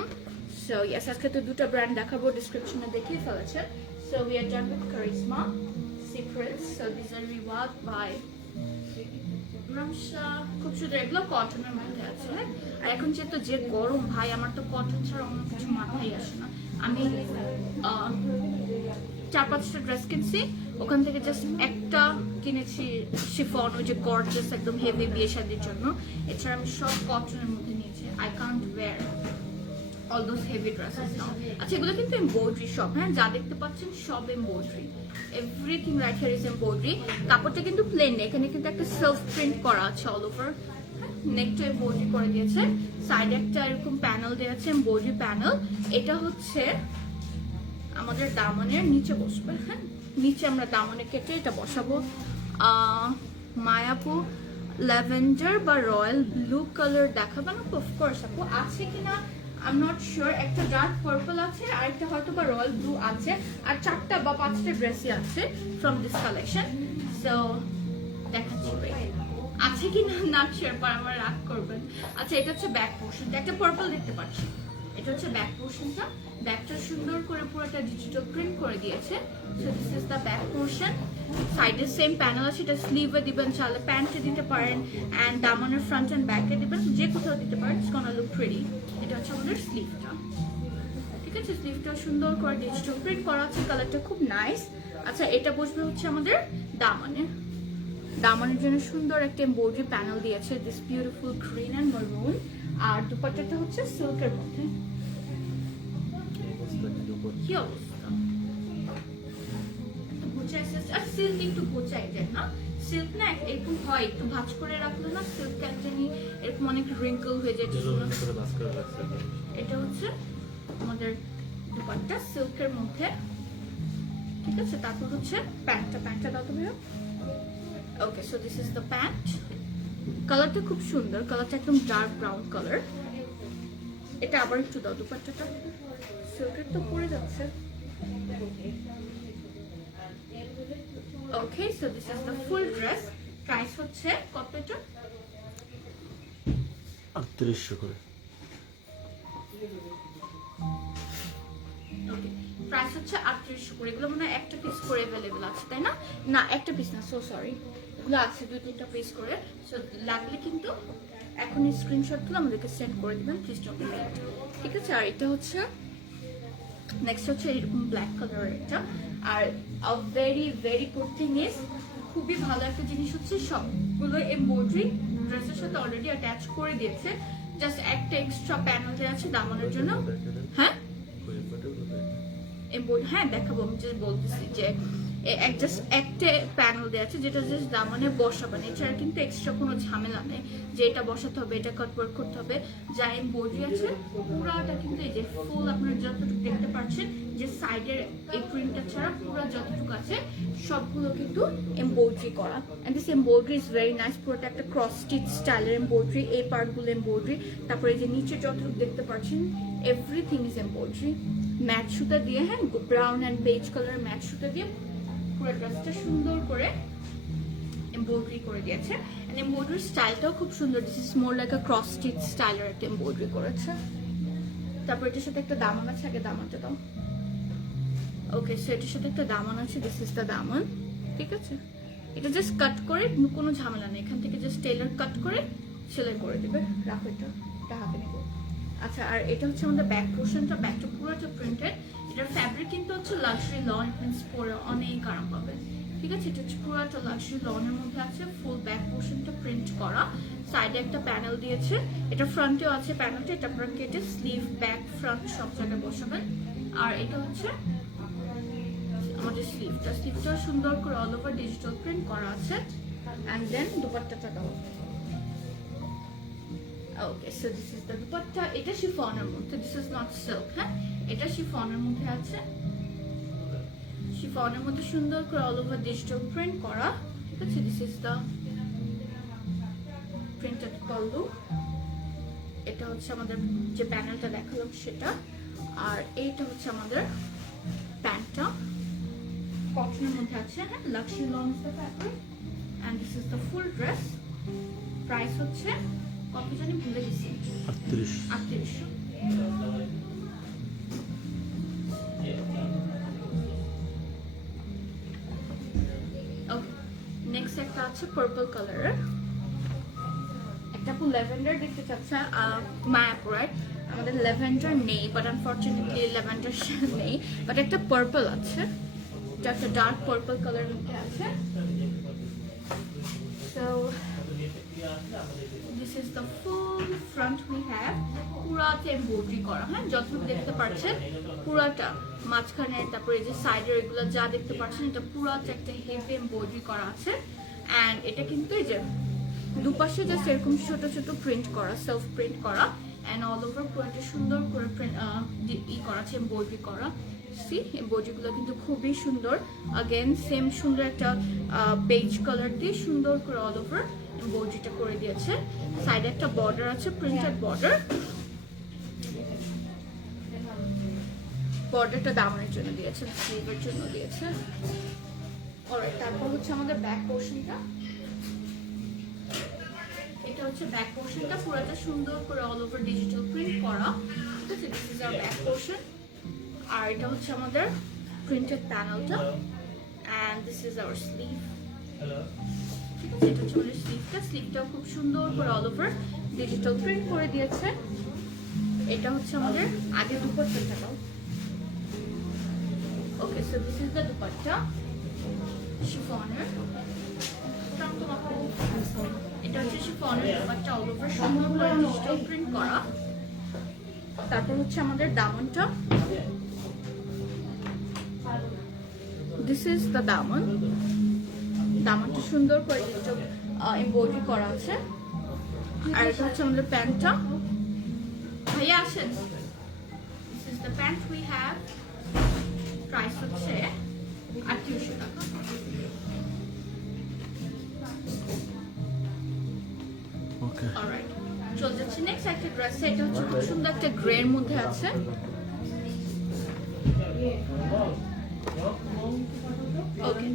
So yes, আজকে তো দুটো ব্র্যান্ড দেখাবো, ডিসক্রিপশনে দেখিয়ে ফেলেছে। So we are done with Charizma sequence. So this are Riwaq by Ramsha, খুব সুন্দর, এগুলো কটনের মধ্যে আছে। আর এখন যেহেতু যে গরম ভাই, আমার তো কটন ছাড়া অন্য কিছু মাথায় আসে না। আমি 4-5টা ড্রেস কিনছি, ওখান থেকে জাস্ট একটা কিনেছি শিফন, ওই যে গর্জিয়াস একদম হেভি বিয়ে শাদির জন্য। এছাড়া আমি সব কটনের মধ্যে নিয়েছি। I can't wear all those heavy dresses now. আচ্ছা, এগুলো কিন্তু এমব্রয়ডারি সব, হ্যাঁ যা দেখতে পাচ্ছেন সব embroidery, everything right here is embroidery. কাপড়টা কিন্তু প্লেন নেই, এখানে কিন্তু একটা সেলফ প্রিন্ট করা আছে অল ওভার, নেকটা এমব্রয়ডারি করে দিয়েছে, সাইডে একটা এরকম প্যানেল দেওয়া আছে এমব্রয়ডারি প্যানেল। এটা হচ্ছে আমাদের দামনের নিচে বসবে, হ্যাঁ নিচে আমরা দামনে কেটে এটা বসাবো। মায়াপু ল্যাভেন্ডার বা রয়্যাল ব্লু কালার দেখাবেন আপু? অফকোর্স আপু, আছে কিনা আই এম নট শিওর। একটা ডার্ক পার্পল আছে, আর একটা হয়তো বা রয়্যাল ব্লু আছে, আর 4টা বা 5টা ড্রেসই আছে ফ্রম দিস কালেকশন। সো দেখাচ্ছি, আছে কি না নট শিওর, পর আমার রাগ করবেন। আচ্ছা এটা হচ্ছে ব্যাক পোর্শনটা, একটা পার্পল দেখতে পাচ্ছি, এটা হচ্ছে ব্যাক পোর্শনটা। ব্যাকটা সুন্দর করে পুরোটা ডিজিটাল প্রিন্ট করে দিয়েছে। So this is the back portion. সাইডে সেম প্যানেল আছে, এটা স্লিভে দিবেন, চাইলে প্যান্টে দিতে পারেন, অ্যান্ড দামানের ফ্রন্ট অ্যান্ড ব্যাকে দিবেন, যে কোথাও দিতে পারেন। It's gonna look pretty. এটা হচ্ছে আমাদের স্লিভটা, ঠিক আছে? স্লিভটা সুন্দর করে ডিজিটাল প্রিন্ট করা আছে, কালারটা খুব নাইস। আচ্ছা এটা বসবে হচ্ছে আমাদের দামানে। দামানের জন্য সুন্দর একটা এমব্রয়ডারি প্যানেল দিয়েছে, this beautiful green and maroon. আর দুপাট্টাটা হচ্ছে সিল্কের মধ্যে। কি অবস্থা? গোছায় আর সিল্ক একটু গোছায় যায় না? সিল্ক না এরকম হয়, একটু ভাঁজ করে রাখলে না সিল্ক একদমই এরকম অনেক রিঙ্কল হয়ে যায়। এটা হচ্ছে আমাদের দুপাট্টা সিল্কের মধ্যে, ঠিক আছে? তারপর হচ্ছে প্যান্টটা দাও তো ভাইয়া। Okay, so this is the pant. কালারটা খুব সুন্দর, কালারটা একদম ডার্ক ব্রাউন কালার। এটা আবার একটু দাও দুপাট্টাটা, সিল্কের তো পরে যাচ্ছে। Okay, so this is the full dress. Price হচ্ছে কত এটা? 3800 করে। প্রাইস হচ্ছে 3800 করে। এগুলো মনে হয় একটা পিস করে অ্যাভেলেবেল আছে, তাই না? না একটা পিস না, সো সরি, এগুলো আছে 2-3টা পিস করে। সো লাগলে কিন্তু এখন স্ক্রিনশট তুলে আমাদেরকে সেন্ড করে দিবেন, প্লিজ ডোন্ট মিস, ঠিক আছে? আর এটা হচ্ছে নেক্সট হচ্ছে এরকম ব্ল্যাক কালারের এটা। Are very very good thing is, খুবই ভালো একটা জিনিস হচ্ছে সবগুলো এমব্রয়ডারি ড্রেসের সাথে অলরেডি অ্যাটাচ করে দিয়েছে। জাস্ট একটা এক্সট্রা প্যানেল দেওয়া আছে দামানের জন্য। হ্যাঁ হ্যাঁ দেখাবো, আমি জাস্ট বলতেছি যে জাস্ট একটা প্যানেল দেওয়া আছে যেটা জাস্ট দামানে বসাবেন, এছাড়া কিন্তু এক্সট্রা কোনো ঝামেলা নেই যে এটা বসাতে হবে, এটা কাট ওয়ার্ক করতে হবে। যা এমব্রয়ডারি আছে পুরাটা কিন্তু এই যে ফুল আপনারা যতটুকু দেখতে পাচ্ছেন, যে সাইডের এই প্রিন্টটা ছাড়া পুরো যতটুকু আছে সবগুলো কিন্তু এমব্রয়ডারি করা। And this embroidery is very nice, পুরোটা একটা ক্রস স্টিচ স্টাইলের এমব্রয়ডারি। এই পার্টগুলো এমব্রয়ডারি, তারপরে এই যে নিচে যতটুকু দেখতে পাচ্ছেন এভরিথিং ইজ এমব্রয়ডারি। ম্যাট সুতা দিয়ে, হ্যাঁ brown and beige colour matte সুতা দিয়ে পুরো ড্রেসটা সুন্দর করে এমব্রয়ডারি করে দিয়েছে। এন্ড এমব্রয়ডারি স্টাইলটাও খুব সুন্দর, this is more like a cross stitch স্টাইলের একটা এমব্রয়ডারি করেছে। তারপর এটার সাথে একটা দামান আছে, আগে দামানটা দাও। ওকে, সো এটার সাথে একটা দামান আছে, দিস ইজ দ্য দামান, ঠিক আছে? এটা জাস্ট কাট করে, কোনো ঝামেলা নেই, এখান থেকে জাস্ট টেলার কাট করে সেলাই করে দেবে। রাখো এটা হাতে নেবো। আচ্ছা, আর এটা হচ্ছে আমাদের ব্যাক পোর্শনটা, ব্যাকটা পুরোটা প্রিন্টেড। এটার ফ্যাব্রিক কিন্তু হচ্ছে লাক্সারি লন, মিন্স পরে অনেক আরাম পাবে, ঠিক আছে? এটা হচ্ছে পুরোটা লাক্সারি লনের মধ্যে আছে, ফুল ব্যাক পোর্শনটা প্রিন্ট করা। সাইডে একটা প্যানেল দিয়েছে, এটা ফ্রন্টেও আছে প্যানেলটা, এটা আপনারা কেটে স্লিভ ব্যাক ফ্রন্ট সব জায়গায় বসাবেন। আর এটা হচ্ছে আমাদের স্লিভটা সুন্দর করে অল ওভার ডিজিটাল প্রিন্ট করা আছে। অ্যান্ড দেন দুপাট্টাটা দাও। Okay, so this is the dupatta. এটা শিফনের মধ্যে, দিস ইজ নট সিল্ক, হ্যাঁ এটা শিফনের মধ্যে আছে। শিফনের মধ্যে সুন্দর করে অল ওভার ডিজিটাল প্রিন্ট করা, ঠিক আছে? This is the printed pallu. এটা হচ্ছে আমাদের যে প্যানেলটা দেখালাম সেটা। আর এইটা হচ্ছে আমাদের প্যান্টটা, কটনের মধ্যে আছে, হ্যাঁ luxury lawn is the fabric. And this is the full dress. Price হচ্ছে কত জানি ভুলে গেছি, 3800। ওকে, নেক্সট একটা আছে পার্পল কালারের, একটা আপু ল্যাভেন্ডার দেখতে চাচ্ছে মায়াপুরের। আমাদের ল্যাভেন্ডার নেই, বাট আনফরচুনেটলি ল্যাভেন্ডার নেই, বাট একটা পার্পল আছে, এটা একটা ডার্ক পার্পল কালার মধ্যে আছে। So this is the full front we have, পুরাতে এমব্রয়ডারি করা, হ্যাঁ যতটুকু দেখতে পাচ্ছেন পুরাটা, মাঝখানে তারপরে এই যে সাইডের এগুলো যা দেখতে পাচ্ছেন এটা পুরাতে একটা হেভি এমব্রয়ডারি করা আছে। অ্যান্ড এটা কিন্তু এই যে দুপাশে জাস্ট এরকম ছোট ছোট প্রিন্ট করা, সেলফ প্রিন্ট করা, অ্যান্ড অল ওভার পুরোটা সুন্দর করে করা আছে, এমব্রয়ডারি করা। সি এমব্রয়ডারিগুলো কিন্তু খুবই সুন্দর। আগেন সেম সুন্দর একটা বেজ কালার দিয়ে সুন্দর করে অল ওভার এমব্রয়ডারিটা করে দিয়েছে। সাইডে একটা বর্ডার আছে, প্রিন্টেড বর্ডার। বর্ডারটা দামানের জন্য দিয়েছে, স্লিভের জন্য দিয়েছে। অলরাইট, তারপর হচ্ছে আমাদের ব্যাক পোর্শনটা। হচ্ছে ব্যাক পোর্শনটা পুরোটা সুন্দর করে অল ওভার ডিজিটাল প্রিন্ট করা। ঠিক আছে, this is our back portion. আর এটা হচ্ছে আমাদের প্রিন্টেড প্যানেলটা and this is our sleeve. ঠিক আছে, এটা হচ্ছে আমাদের স্লিভটা। স্লিভটাও খুব সুন্দর করে অল ওভার ডিজিটাল প্রিন্ট করে দিয়েছে। এটা হচ্ছে আমাদের আগে দুপাট্টাটা দাও। Okay, so this is the dupatta শিফনের। এটা হচ্ছে শিফনের দুপাট্টা অল ওভার সুন্দর করে ডিজিটাল প্রিন্ট করা। তারপর হচ্ছে আমাদের দামনটা। This is the Daman. দামনটা সুন্দর করে ডিজিটাল এমব্রয়ডারি করা আছে। আর এটা হচ্ছে আমাদের প্যান্টটা। ভাইয়া আসেন। This is the pant we have. Price হচ্ছে 3800 টাকা। ওকে অলরাইট, চলে যাচ্ছে নেক্সট একটা ড্রেসে। এটা হচ্ছে খুব সুন্দর একটা গ্রে এর মধ্যে আছে। ওকে,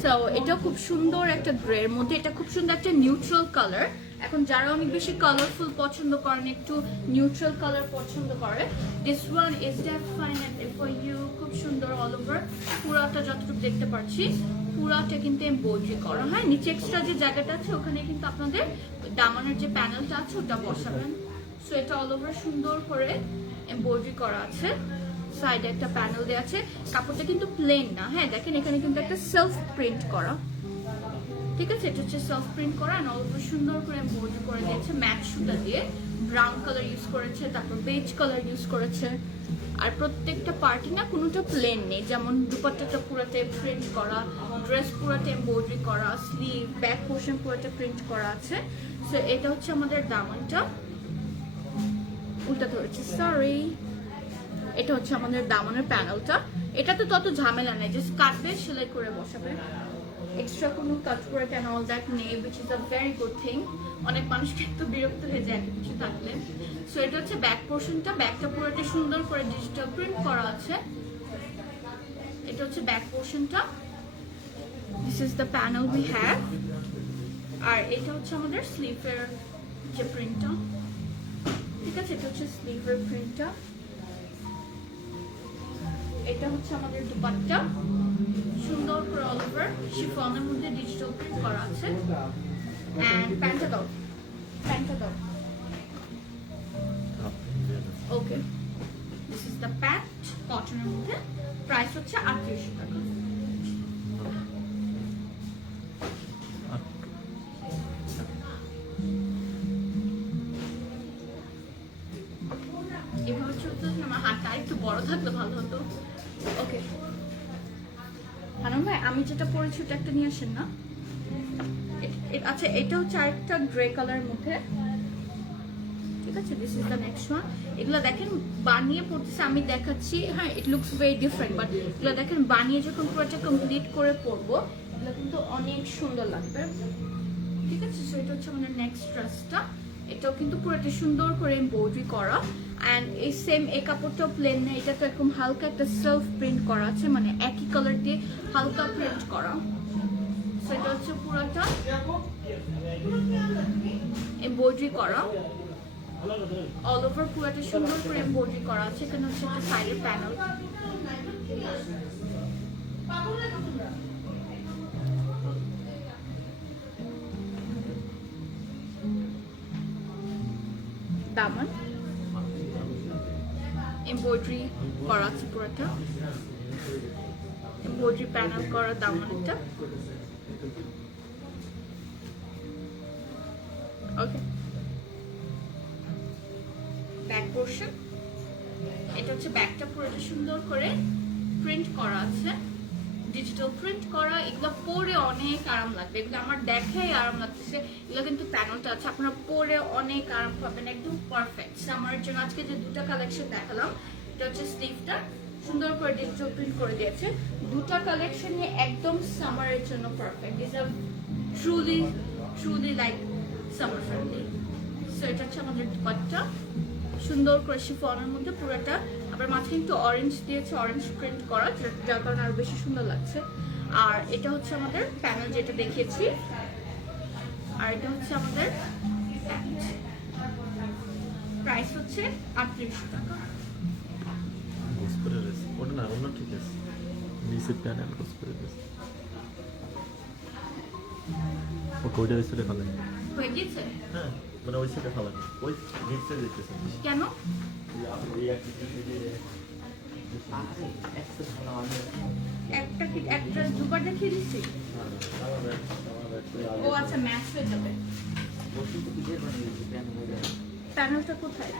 সো এটা খুব সুন্দর একটা গ্রে এর মধ্যে। এটা খুব সুন্দর একটা নিউট্রাল কালার। এখন যারা অনেক বেশি কালারফুল পছন্দ করেন, একটু নিউট্রাল কালার পছন্দ করে, this one is definitely for you. খুব সুন্দর অল ওভার পুরাটা যতটুকু দেখতে পাচ্ছি পুরাটা কিন্তু এমব্রয়ডারি করা। হ্যাঁ, নিচে এক্সট্রা যে জায়গাটা আছে ওখানে কিন্তু আপনাদের দামানের যে প্যানেলটা আছে ওটা বসাবেন। সো এটা অল ওভার সুন্দর করে এমব্রয়ডারি করা আছে। সাইডে একটা প্যানেল দেওয়া আছে। কাপড়টা কিন্তু প্লেন না। হ্যাঁ, দেখেন এখানে কিন্তু একটা সেলফ প্রিন্ট করা। ঠিক আছে, এটা হচ্ছে সেলফ প্রিন্ট করা অ্যান্ড অল ওভার সুন্দর করে এমব্রয়ডারি করে দিয়েছে ম্যাট সুতা দিয়ে। ব্রাউন কালার ইউজ করেছে, তারপর বেজ কালার ইউজ করেছে। আর প্রত্যেকটা পার্টি না কোনোটা প্লেন নেই। যেমন দুপাট্টাটা পুরোটা প্রিন্ট করা, ড্রেস পুরোটা এমব্রয়ডারি করা, স্লিভ ব্যাক পোর্শন পুরোটা প্রিন্ট করা আছে। সো এটা হচ্ছে আমাদের দামানটা। উল্টা ধরেছে, সরি। এটা হচ্ছে আমাদের দামানের প্যানেলটা। এটা তো তত ঝামেলা নেই, জাস্ট কাটবে, সেলাই করে বসাবে। এক্সট্রা কোনো কাজ করে অ্যান্ড অল দ্যাট নেই, which is a very good thing. অনেক মানুষ কিন্তু বিরক্ত হয়ে যায় এত কিছু থাকলে। সো এটা হচ্ছে ব্যাক পোর্শনটা। ব্যাকটা পুরোটা সুন্দর করে ডিজিটাল প্রিন্ট করা আছে। এটা হচ্ছে ব্যাক পোর্শনটা। This is the panel we have. আর এটা হচ্ছে আমাদের স্লিভের যে প্রিন্টটা। ঠিক আছে, এটা হচ্ছে স্লিভের প্রিন্টটা। এটা হচ্ছে আমাদের দুপাট্টা। সুন্দর করে অল ওভার শিফনের মধ্যে ডিজিটাল প্রিন্ট করা আছে। এন্ড প্যান্টটা দাও, প্যান্টটা দাও। ওকে, দিস ইজ দ্য প্যান্ট কটনের মধ্যে। প্রাইস হচ্ছে 3800 টাকা। এভাবে চলতে আমার হাতটা একটু বড় থাকলে ভালো হতো। ওকে হানান ভাই, আমি যেটা পরেছি ওটা একটা নিয়ে আসেন না। আচ্ছা, এটা হচ্ছে আরেকটা গ্রে কালারের মধ্যে। ঠিক আছে, this is the next one. এগুলো দেখেন বানিয়ে পড়তেছে, আমি দেখাচ্ছি। হ্যাঁ, it looks very different, but এগুলো দেখেন বানিয়ে যখন পুরোটা কমপ্লিট করে পরবো এগুলো কিন্তু অনেক সুন্দর লাগবে। ঠিক আছে, সো এটা হচ্ছে আমাদের নেক্সট ড্রেসটা। এটাও কিন্তু পুরোটা সুন্দর করে এমব্রয়ডারি করা। অ্যান্ড এই সেম এই কাপড়টাও প্লেন না, এটা তো একদম হালকা একটা সেলফ প্রিন্ট করা আছে, মানে একই কালার দিয়ে হালকা প্রিন্ট করা। সো এটা হচ্ছে পুরোটা এমব্রয়ডারি করা অল ওভার পুরোটা সুন্দর করে এমব্রয়ডারি করা আছে। এখানে হচ্ছে একটা সাইডের প্যানেল। দামান এমব্রয়ডারি করা আছে পুরোটা। এমব্রয়ডারি প্যানেল করা দামানটা। ওকে, ব্যাক পোর্শন। এটা হচ্ছে ব্যাকটা পুরোটা সুন্দর করে প্রিন্ট করা আছে, ডিজিটাল প্রিন্ট করা। এগুলো পরে অনেক আরাম লাগবে। এগুলো আমার দেখাই আরাম লাগতেছে। এগুলো কিন্তু প্যানেলটা আছে, আপনারা পরে অনেক আরাম পাবেন, একদম পারফেক্ট। সামারের জন্য আজকে যে দুটো কালেকশন দেখালাম, এটা হচ্ছে স্লিভটা সুন্দর করে ডিজিটাল প্রিন্ট করে দিয়েছে। দুটো কালেকশনই একদম সামারের জন্য perfect. Is a truly like summer friendly. So এটা হচ্ছে আমাদের দুপাট্টা। সুন্দর করে শিফনের মধ্যে পুরোটা। আবার মাঝখানে একটু অরেঞ্জ দিয়েছে, অরেঞ্জ প্রিন্ট করা, যার কারণে আরো বেশি সুন্দর লাগছে। আর এটা হচ্ছে আমাদের প্যানেল যেটা দেখিয়েছি। আর এটা হচ্ছে আমাদের প্রাইস হচ্ছে 3800 টাকা। গোসপের রেস ওটা না অন্য ঠিক আছে নিচে প্যানেল গোসপের রেস ও কোডে এসে ফেলে হয়ে গেছে হ্যাঁ মানে ওই সাইডে ফেলে ওই নিচে দেখতেছেন কেন? একটা দুবার দেখিয়ে দিচ্ছি। ও আচ্ছা ম্যাচ হয়ে যাবে। প্যানেলটা কোথায়?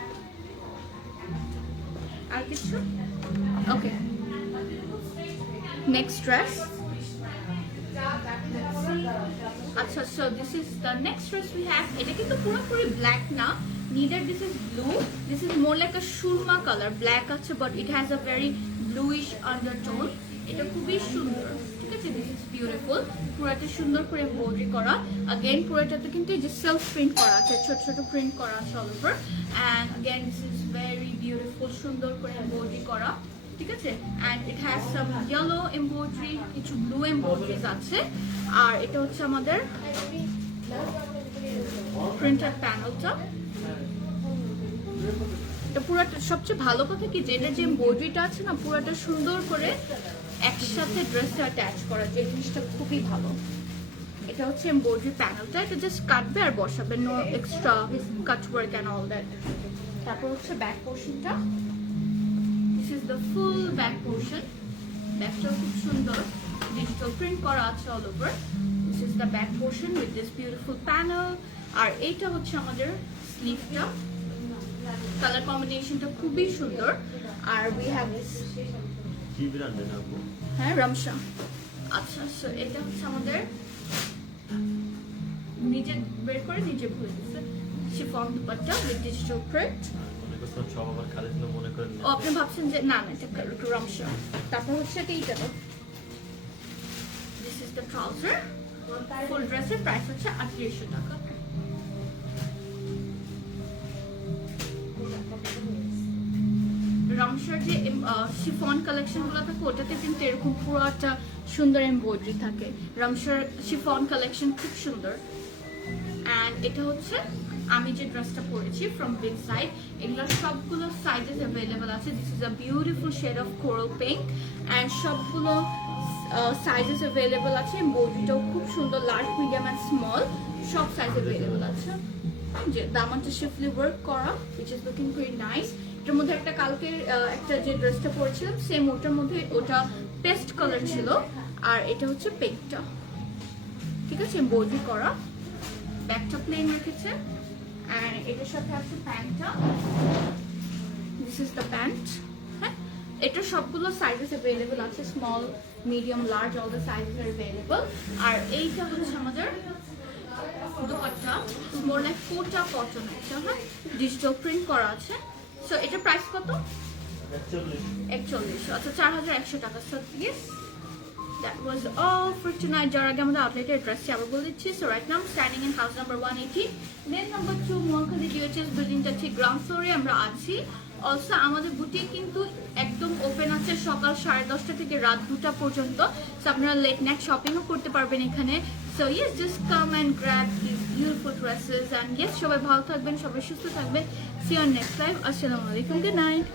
আর কিছু? ওকে, নেক্সট ড্রেস। আচ্ছা, so this is the next dress we have. এটা কিন্তু পুরোপুরি ব্ল্যাক না, neither this is blue, this is more like a Surma colour. Black আছে but it has a very bluish undertone. এটা খুবই সুন্দর, ঠিক আছে? this is beautiful, পুরোটা সুন্দর করে এমব্রয়ডারি করা। again পুরোটাতে কিন্তু এই যে সেলফ প্রিন্ট করা আছে, ছোট ছোট প্রিন্ট করা আছে all over, and again this is very beautiful, সুন্দর করে এমব্রয়ডারি করা, ঠিক আছে? and it has some yellow embroidery, কিছু blue embroideries আছে। আর এটা হচ্ছে আমাদের প্রিন্টার প্যানেলটা। এটা পুরোটা সবচেয়ে ভালো কথা কি যে এটা যে এমব্রয়ডারিটা আছে না, পুরোটা সুন্দর করে একসাথে ড্রেসটা অ্যাটাচ করা, যে জিনিসটা খুবই ভালো। এটা হচ্ছে এমব্রয়ডারি প্যানেলটা, এটা জাস্ট কাটবে আর বসাবে, no extra cut work and all that. তারপর হচ্ছে ব্যাক পোর্শনটা, this is the full back portion. ব্যাকটাও খুব সুন্দর, ডিজিটাল প্রিন্ট করা আছে all over. This is the back portion with this beautiful panel. আর এইটা হচ্ছে আমাদের স্লিভটা, কালার কম্বিনেশনটা খুবই সুন্দর। আর উই হ্যাভ দিস, কি ব্র্যান্ডের আপু? হ্যাঁ রামশা। আচ্ছা, সো এটা হচ্ছে আমাদের নিজে বের করে নিজে ভুলে দিচ্ছে chiffon dupatta with digital print. মনে করছেন সব আবার খালি ছিল মনে করেন ও আপনি ভাবছেন যে না না এটা রামশা। তারপর হচ্ছে এইটা তো, দিস ইজ দ্য ট্রাউজার। ফুল ড্রেসের প্রাইস হচ্ছে 3800 টাকা। রামশার যে শিফন কালেকশন গুলো থাকে ওটাতে কিন্তু এরকম পুরো একটা সুন্দর এমব্রয়ডারি থাকে। রামশার শিফন কালেকশন খুব সুন্দর। অ্যান্ড এটা হচ্ছে আমি যে ড্রেসটা পরেছি ফ্রম বিগ সাইড, এগুলো সবগুলো সাইজেস অ্যাভেলেবল আছে। This is a beautiful shade of coral pink and সবগুলো সাইজেস অ্যাভেলেবল আছে। এমব্রয়ডারিটাও খুব সুন্দর, লার্জ, মিডিয়াম অ্যান্ড স্মল সব সাইজ অ্যাভেলেবল আছে। যে দামানটা শিফলি ওয়ার্ক করা, which is looking very nice. এটার মধ্যে একটা কালকে একটা যে ড্রেসটা পরেছিলাম সেম ওটার মধ্যে, ওটা পেস্ট কালার ছিল আর এটা হচ্ছে পিঙ্কটা, ঠিক আছে? এমব্রয়ডারি করা, ব্যাকটা প্লেন রেখেছে। আর এটার সাথে আছে প্যান্টটা, দিস ইজ দ্য প্যান্ট। হ্যাঁ, এটা সবগুলো সাইজেস অ্যাভেলেবল আছে, small, medium, large, all the sizes আর অ্যাভেলেবল। আর এইটা হচ্ছে আমাদের dupatta, more like Kota cotton, এটা হ্যাঁ ডিজিটাল প্রিন্ট করা আছে। সো এটা প্রাইস কত? 4100। আচ্ছা 4100 টাকা। So yes, that was all for tonight. যারা আগে আমাদের আউটলেটের অ্যাড্রেসটি আবার বলে দিচ্ছি। So right now standing in house number 180, lane number 2, Mohakhali DOHS বিল্ডিংটা ঠিক গ্রাউন্ড ফ্লোরে আমরা আছি। অলসো আমাদের বুটিক কিন্তু একদম ওপেন আছে সকাল 10:30 থেকে রাত 2টা পর্যন্ত। সো আপনারা লেট নাইট শপিংও করতে পারবেন এখানে। So yes, just come and grab this beautiful dresses and yes, সবাই ভালো থাকবেন, সবাই সুস্থ থাকবেন। See you on next live. আসসালামু আলাইকুম, গুড নাইট।